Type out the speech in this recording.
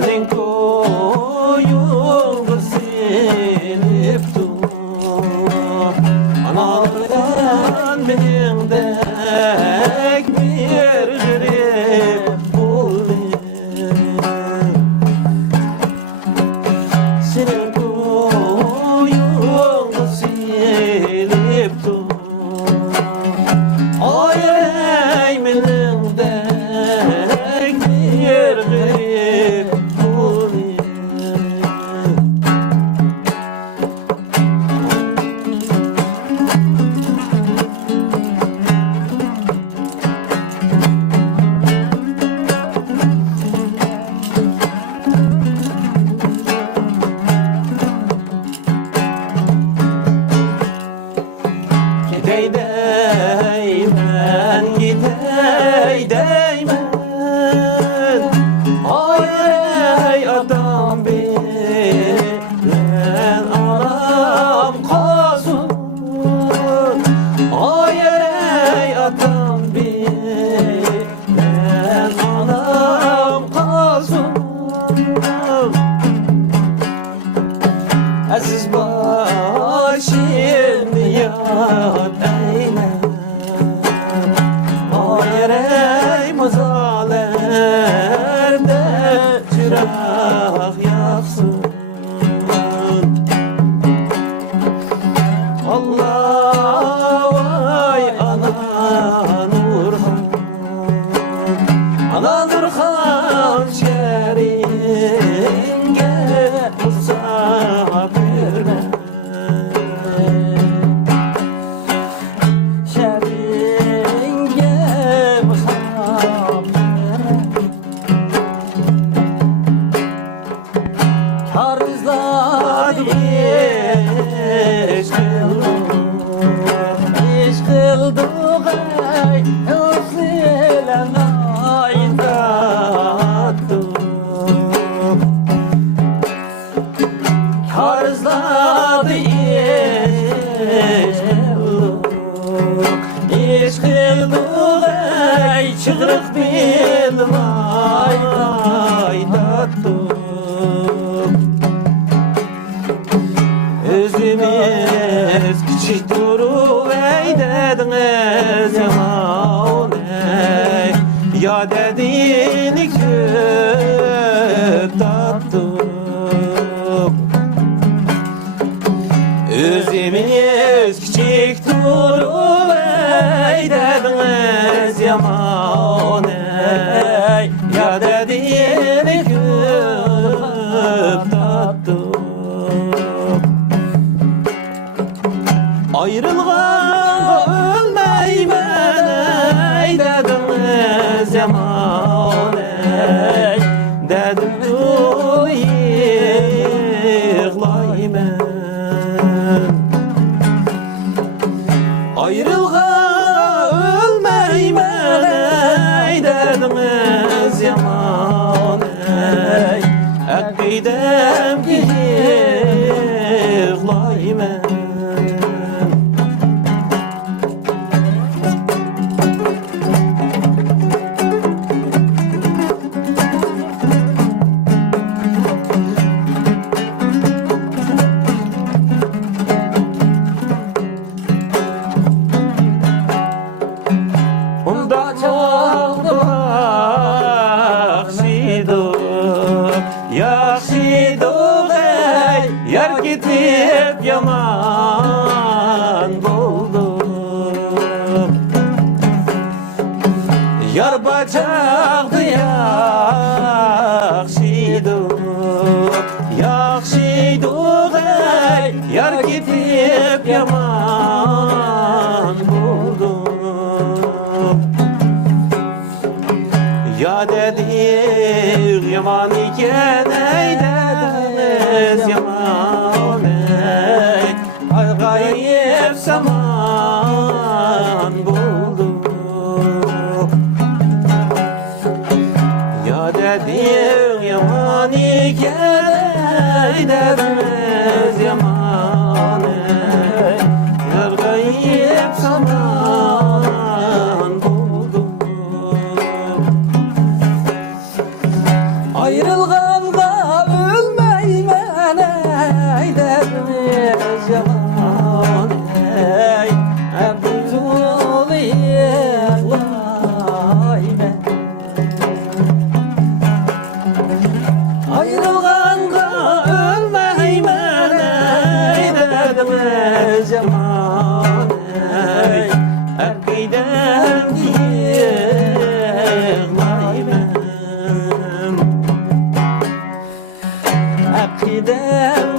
senin koyundur silip dur analardan benimdek bir garip bulayım senin koyundur silip dur ay benimdek bir garip bulayım Gidey deymen, gidey deymen ay adam bilen anam kazun ay adam bilen anam kazun aziz başım yad eyle ay mazalerde çırak yaksın Allah vay ana Nurhan ana Nurhan şeringe musafirme şeringe musafirme karızladı iş kıldık ay özleyen aydattım karızladı iş kıldık ay çıkrık bildim aydattım özümüz küçük durup eydediniz yaman ey ya dediğini köp tattım özümüz küçük durup eydediniz yaman ey ya dediğini köp tattım ayrılğanğa ölmeymen ey dediniz yaman ey dedim dur yığlaymen ayrılğanğa ölmeymen ey dediniz yaman ey akidem ki yığlaymen Onda çaldı yaxşidur ey yar gitip yaman buldum yar bacaqdı yaxşidur ey yar gitip yaman buldum ya dedik yaman iken ey dediniz yaman ey Aygayıp zaman buldum ya dedik yaman iken ey dediniz yaman ey Aygayıp zaman buldum ayrılgan Ayrılğanqa ölməyimən ey dədimiz yaman ey Əqidəm yığmayım Əqidəm